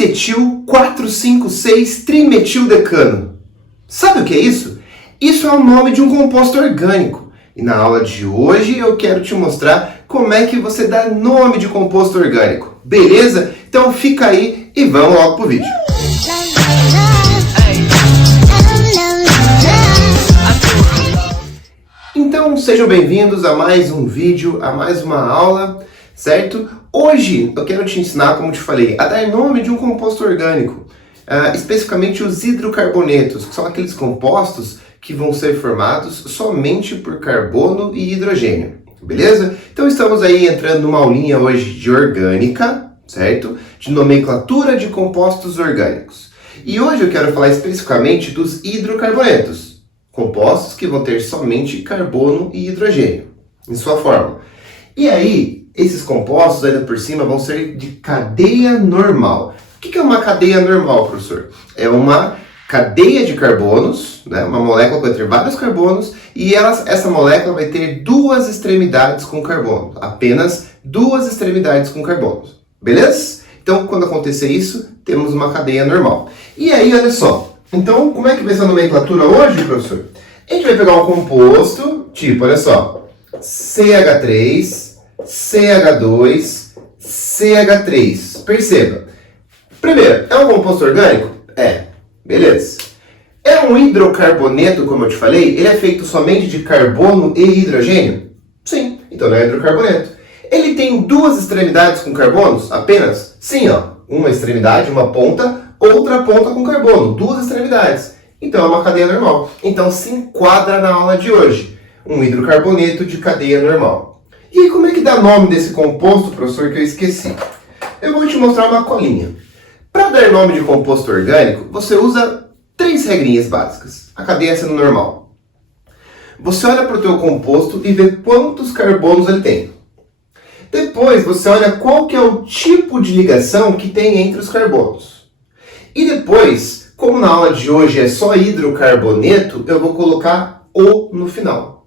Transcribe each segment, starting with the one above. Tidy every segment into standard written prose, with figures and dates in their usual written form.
disetil 4,5,6-trimetildecano. Sabe o que é isso? Isso é o nome de um composto orgânico. E na aula de hoje eu quero te mostrar como é que você dá nome de composto orgânico. Beleza? Então fica aí e vamos logo pro vídeo. Então sejam bem-vindos a mais um vídeo, a mais uma aula, certo? Hoje eu quero te ensinar, como te falei, a dar nome de um composto orgânico, especificamente os hidrocarbonetos, que são aqueles compostos que vão ser formados somente por carbono e hidrogênio, beleza? Então estamos aí entrando numa aulinha hoje de orgânica, certo? De nomenclatura de compostos orgânicos. E hoje eu quero falar especificamente dos hidrocarbonetos, compostos que vão ter somente carbono e hidrogênio em sua fórmula. E aí, esses compostos ainda por cima vão ser de cadeia normal. O que é uma cadeia normal, professor? É uma cadeia de carbonos, né? Uma molécula que vai ter vários carbonos e essa molécula vai ter duas extremidades com carbono. Apenas duas extremidades com carbonos. Beleza? Então, quando acontecer isso, temos uma cadeia normal. E aí, olha só. Então, como é que vai ser a nomenclatura hoje, professor? A gente vai pegar um composto, tipo, olha só, CH3, CH2, CH3. Perceba. Primeiro, é um composto orgânico? É. Beleza. É um hidrocarboneto, como eu te falei? Ele é feito somente de carbono e hidrogênio? Sim. Então não é hidrocarboneto. Ele tem duas extremidades com carbonos? Apenas? Sim, ó. Uma extremidade, uma ponta, outra ponta com carbono. Duas extremidades. Então é uma cadeia normal. Então se enquadra na aula de hoje. Um hidrocarboneto de cadeia normal. E aí, como é que dá nome desse composto, professor, que eu esqueci? Eu vou te mostrar uma colinha. Para dar nome de composto orgânico, você usa três regrinhas básicas. A cadeia sendo normal. Você olha para o teu composto e vê quantos carbonos ele tem. Depois você olha qual que é o tipo de ligação que tem entre os carbonos. E depois, como na aula de hoje é só hidrocarboneto, eu vou colocar O no final.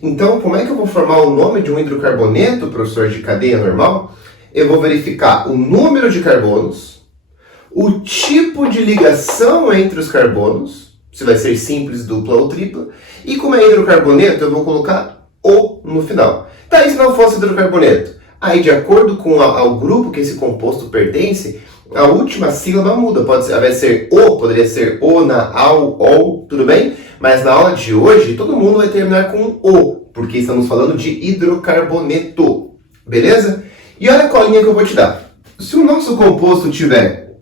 Então, como é que eu vou formar o nome de um hidrocarboneto, professor, de cadeia normal? Eu vou verificar o número de carbonos, o tipo de ligação entre os carbonos, se vai ser simples, dupla ou tripla, e como é hidrocarboneto, eu vou colocar O no final. Tá, e se não fosse hidrocarboneto? Aí, de acordo com ao grupo que esse composto pertence, a última sílaba muda. Pode ser, ao invés de ser O, poderia ser ona, ao, ol, tudo bem? Mas na aula de hoje, todo mundo vai terminar com O, porque estamos falando de hidrocarboneto. Beleza? E olha a colinha que eu vou te dar. Se o nosso composto tiver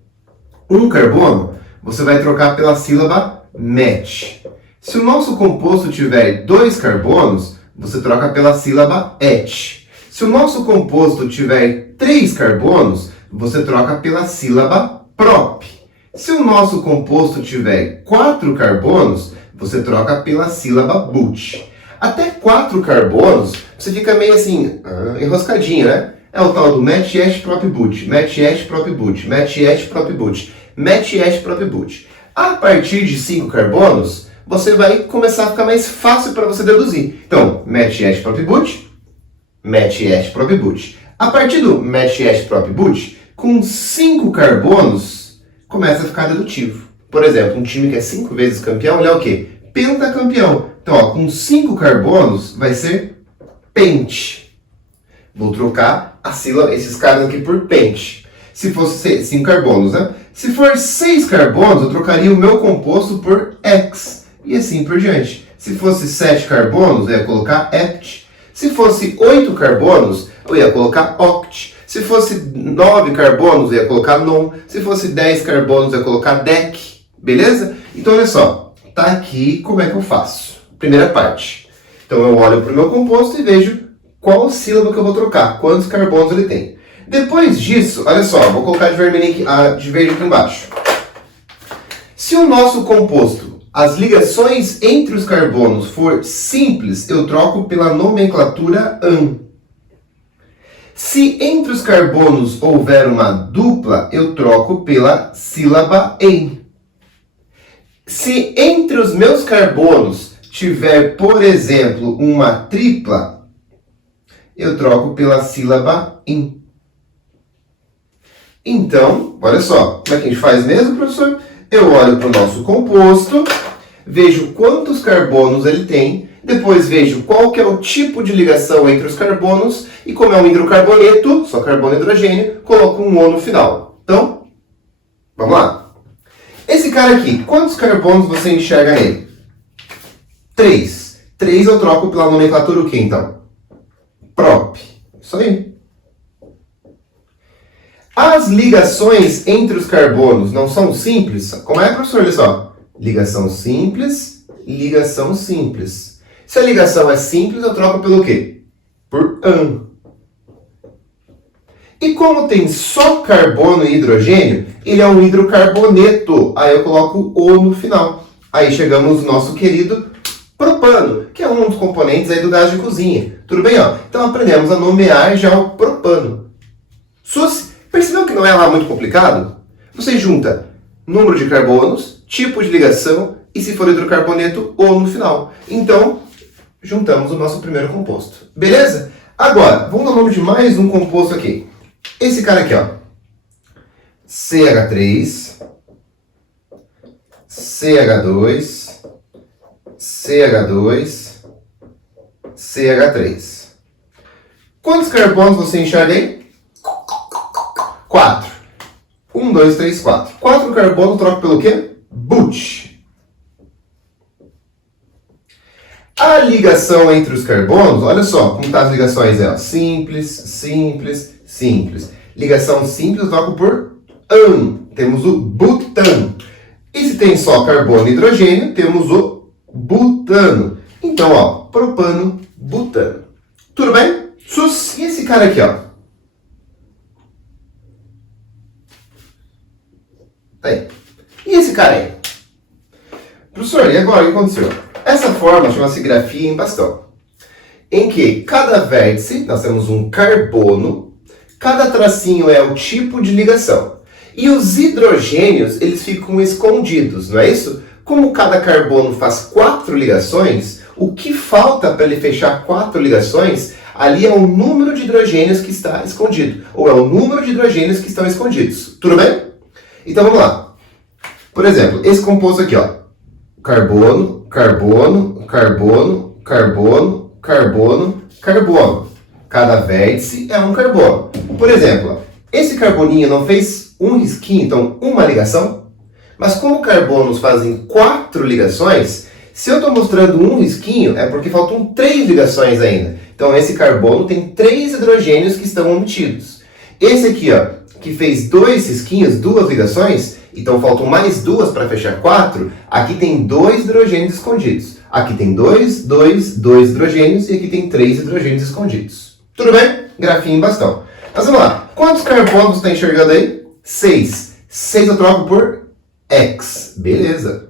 um carbono, você vai trocar pela sílaba met. Se o nosso composto tiver dois carbonos, você troca pela sílaba et. Se o nosso composto tiver 3 carbonos, você troca pela sílaba prop. Se o nosso composto tiver 4 carbonos, você troca pela sílaba but. Até 4 carbonos, você fica meio assim, enroscadinho, né? É o tal do met, et, prop, but. Met, et, prop, but. Met, et, prop, but. Met, et, prop, but. A partir de 5 carbonos, você vai começar a ficar mais fácil para você deduzir. Então, met, et, prop, but. Met, et, prop, but. A partir do met, et, prop, but, com 5 carbonos, começa a ficar dedutivo. Por exemplo, um time que é 5 vezes campeão, ele é o quê? Pentacampeão. Então, ó, com 5 carbonos, vai ser pente. Vou trocar a sílaba, esses caras aqui por pente. Se fosse 5 carbonos, né? Se for 6 carbonos, eu trocaria o meu composto por hex. E assim por diante. Se fosse 7 carbonos, eu ia colocar hept. Se fosse 8 carbonos, eu ia colocar oct. Se fosse 9 carbonos, eu ia colocar non. Se fosse 10 carbonos, eu ia colocar dec. Beleza? Então, olha só. Tá aqui como é que eu faço. Primeira parte. Então, eu olho para o meu composto e vejo qual sílaba que eu vou trocar. Quantos carbonos ele tem. Depois disso, olha só. Vou colocar de verde aqui embaixo. Se o nosso composto, as ligações entre os carbonos for simples, eu troco pela nomenclatura an. Se entre os carbonos houver uma dupla, eu troco pela sílaba en. Se entre os meus carbonos tiver, por exemplo, uma tripla, eu troco pela sílaba in. Então, olha só, como é que a gente faz mesmo, professor? Eu olho para o nosso composto, vejo quantos carbonos ele tem, depois vejo qual que é o tipo de ligação entre os carbonos, e como é um hidrocarboneto, só carbono e hidrogênio, coloco um O no final. Então, vamos lá. Esse cara aqui, quantos carbonos você enxerga nele? 3. 3 eu troco pela nomenclatura o quê, então? Prop. Isso aí. As ligações entre os carbonos não são simples? Como é, professor? Olha só. Ligação simples, ligação simples. Se a ligação é simples, eu troco pelo quê? Por an. E como tem só carbono e hidrogênio, ele é um hidrocarboneto. Aí eu coloco O no final. Aí chegamos no nosso querido propano, que é um dos componentes aí do gás de cozinha. Tudo bem, ó? Então aprendemos a nomear já o propano. Sus, percebeu que não é lá muito complicado? Você junta número de carbonos, tipo de ligação e, se for hidrocarboneto, O no final. Então, juntamos o nosso primeiro composto. Beleza? Agora, vamos dar o nome de mais um composto aqui. Esse cara aqui, ó. CH3, CH2, CH2, CH3. Quantos carbonos você enxerga aí? 4. 1, 2, 3, 4. 4 carbonos troca pelo quê? But. A ligação entre os carbonos, olha só como tá as ligações, ó. Simples, simples, simples. Ligação simples eu troco por an. Temos o butan. E se tem só carbono e hidrogênio, temos o butano. Então, ó, propano, butano. Tudo bem? Sus. E esse cara aqui, ó? Aí. E esse cara aí? Professor, e agora o que aconteceu? Essa forma chama-se grafia em bastão, em que cada vértice, nós temos um carbono, cada tracinho é o tipo de ligação. E os hidrogênios, eles ficam escondidos, não é isso? Como cada carbono faz 4 ligações, o que falta para ele fechar 4 ligações, ali é o número de hidrogênios que está escondido, ou é o número de hidrogênios que estão escondidos. Tudo bem? Então vamos lá. Por exemplo, esse composto aqui, ó. Carbono, carbono, carbono, carbono, carbono, carbono. Cada vértice é um carbono. Por exemplo, esse carboninho não fez um risquinho, então uma ligação? Mas como carbonos fazem 4 ligações, se eu estou mostrando um risquinho, é porque faltam 3 ligações ainda. Então esse carbono tem 3 hidrogênios que estão omitidos. Esse aqui, ó, que fez 2 risquinhos, 2 ligações, então faltam mais 2 para fechar 4, aqui tem 2 hidrogênios escondidos. Aqui tem 2 hidrogênios e aqui tem 3 hidrogênios escondidos. Tudo bem? Grafinha em bastão. Mas vamos lá. Quantos carbonos você está enxergando aí? 6. 6 eu troco por X. Beleza.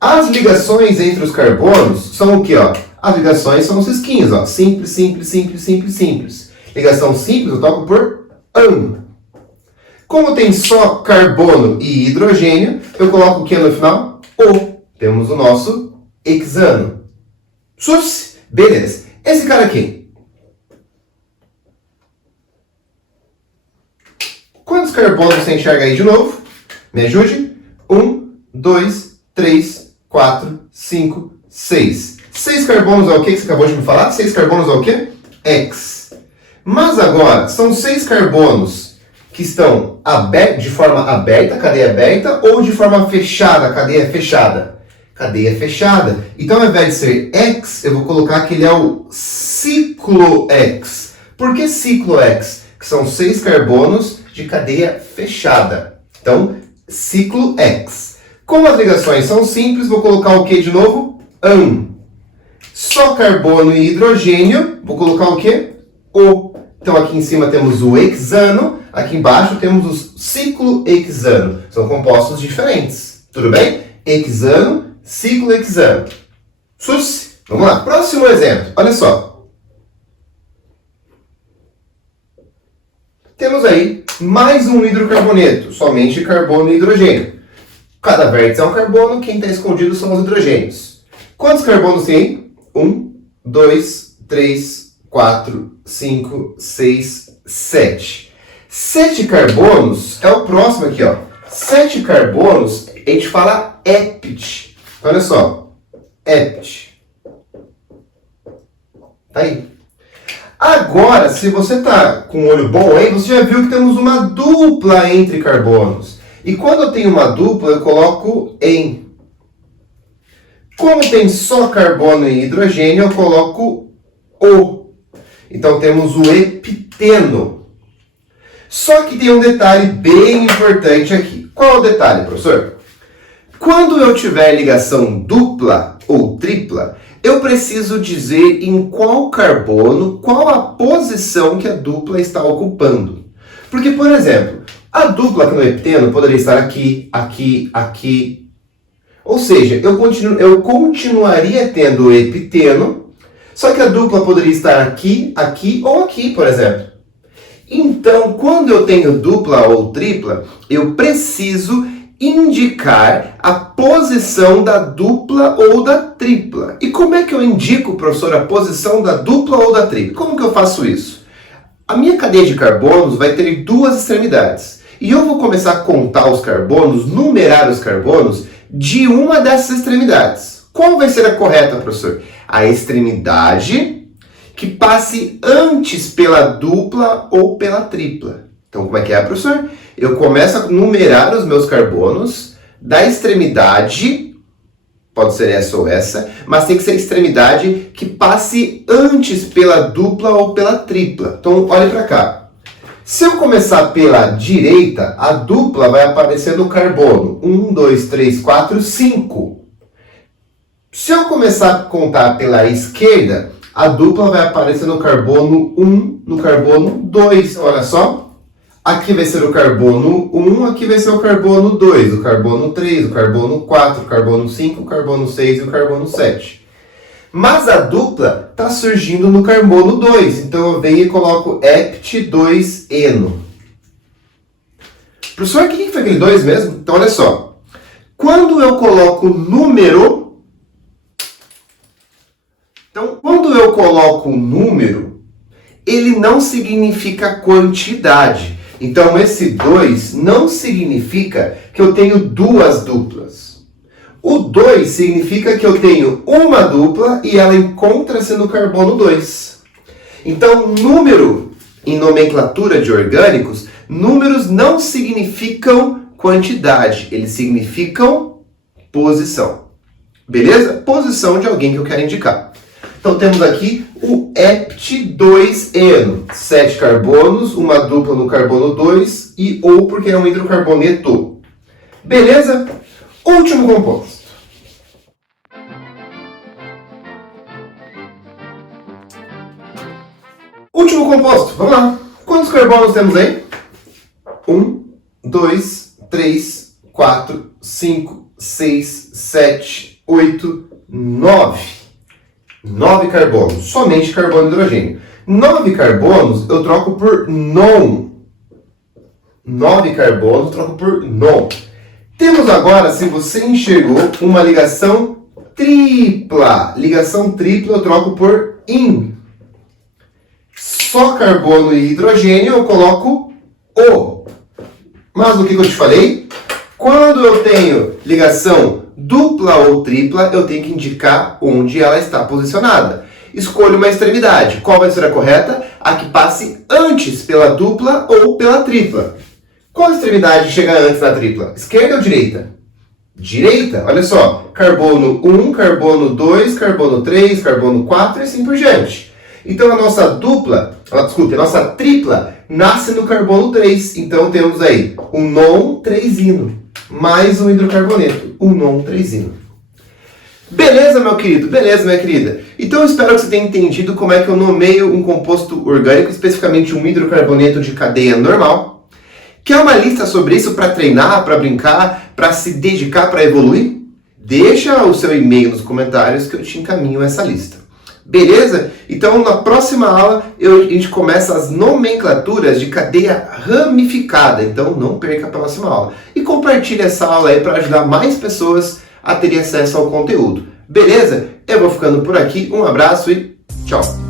As ligações entre os carbonos são o que, ó? As ligações são os risquinhos, ó. Simples, simples, simples, simples, simples. Ligação simples eu troco por an. Como tem só carbono e hidrogênio, eu coloco o que no final? O. Temos o nosso hexano. Sus! Beleza. Esse cara aqui. Quantos carbonos você enxerga aí de novo? Me ajude? 1, 2, 3, 4, 5, 6. 6 carbonos é o que você acabou de me falar? 6 carbonos é o quê? X. Mas agora, são 6 carbonos que estão de forma aberta, cadeia aberta, ou de forma fechada, cadeia fechada? Cadeia fechada. Então, ao invés de ser X, eu vou colocar que ele é o ciclo X. Por que ciclo X? Que são 6 carbonos de cadeia fechada. Então, ciclo X. Como as ligações são simples, vou colocar o que de novo? An. Só carbono e hidrogênio, vou colocar o que? O. Então, aqui em cima temos o hexano, aqui embaixo temos o ciclohexano. São compostos diferentes. Tudo bem? Hexano, ciclohexano. Sus! Vamos lá. Próximo exemplo. Olha só. Temos aí mais um hidrocarboneto, somente carbono e hidrogênio. Cada vértice é um carbono, quem está escondido são os hidrogênios. Quantos carbonos tem? 1, 2, 3, 4, 5, 6, 7. 7 carbonos é o próximo aqui, ó. 7 carbonos, a gente fala ept. Olha só, ept. Tá aí. Agora, se você tá com o olho bom aí, você já viu que temos uma dupla entre carbonos. E quando eu tenho uma dupla, eu coloco em. Como tem só carbono e hidrogênio, eu coloco o. Então temos o hepteno. Só que tem um detalhe bem importante aqui. Qual é o detalhe, professor? Quando eu tiver ligação dupla ou tripla, eu preciso dizer em qual carbono, qual a posição que a dupla está ocupando. Porque, por exemplo, a dupla aqui no hepteno poderia estar aqui, aqui, aqui. Ou seja, eu continuaria tendo o hepteno, só que a dupla poderia estar aqui, aqui ou aqui, por exemplo. Então, quando eu tenho dupla ou tripla, eu preciso indicar a posição da dupla ou da tripla. E como é que eu indico, professor, a posição da dupla ou da tripla? Como que eu faço isso? A minha cadeia de carbonos vai ter duas extremidades. E eu vou começar a contar os carbonos, numerar os carbonos de uma dessas extremidades. Qual vai ser a correta, professor? A extremidade que passe antes pela dupla ou pela tripla. Então, como é que é, professor? Eu começo a numerar os meus carbonos da extremidade, pode ser essa ou essa, mas tem que ser a extremidade que passe antes pela dupla ou pela tripla. Então, olhe para cá. Se eu começar pela direita, a dupla vai aparecer no carbono. 1, 2, 3, 4, 5. Se eu começar a contar pela esquerda, a dupla vai aparecer no carbono 1, no carbono 2. Olha só. Aqui vai ser o carbono 1, aqui vai ser o carbono 2, o carbono 3, o carbono 4, o carbono 5, o carbono 6 e o carbono 7. Mas a dupla está surgindo no carbono 2, então eu venho e coloco hept2eno. Professor, o que foi aquele 2 mesmo? Então olha só, quando eu coloco número, ele não significa quantidade. Então, esse 2 não significa que eu tenho duas duplas. O 2 significa que eu tenho uma dupla e ela encontra-se no carbono 2. Então, número, em nomenclatura de orgânicos, números não significam quantidade, eles significam posição. Beleza? Posição de alguém que eu quero indicar. Então, temos aqui o hept2eno. 7 carbonos, uma dupla no carbono 2 e ou porque é um hidrocarboneto. Beleza? Último composto. Último composto. Vamos lá. Quantos carbonos temos aí? 1, 2, 3, 4, 5, 6, 7, 8, 9. 9 carbonos, somente carbono e hidrogênio. 9 carbonos eu troco por non. 9 carbonos eu troco por non. Temos agora, se você enxergou, uma ligação tripla. Ligação tripla eu troco por in. Só carbono e hidrogênio eu coloco o. Mas o que eu te falei? Quando eu tenho ligação dupla ou tripla, eu tenho que indicar onde ela está posicionada. Escolho uma extremidade. Qual vai ser a correta? A que passe antes pela dupla ou pela tripla. Qual extremidade chega antes da tripla? Esquerda ou direita? Direita. Olha só. Carbono 1, carbono 2, carbono 3, carbono 4 e assim por diante. Então a nossa a nossa tripla nasce no carbono 3. Então temos aí o non-3-ino. Mais um hidrocarboneto, o non-3-ino. Beleza, meu querido? Beleza, minha querida? Então eu espero que você tenha entendido como é que eu nomeio um composto orgânico, especificamente um hidrocarboneto de cadeia normal. Quer uma lista sobre isso para treinar, para brincar, para se dedicar, para evoluir? Deixa o seu e-mail nos comentários que eu te encaminho essa lista. Beleza? Então, na próxima aula, a gente começa as nomenclaturas de cadeia ramificada. Então, não perca a próxima aula. E compartilhe essa aula aí para ajudar mais pessoas a terem acesso ao conteúdo. Beleza? Eu vou ficando por aqui. Um abraço e tchau!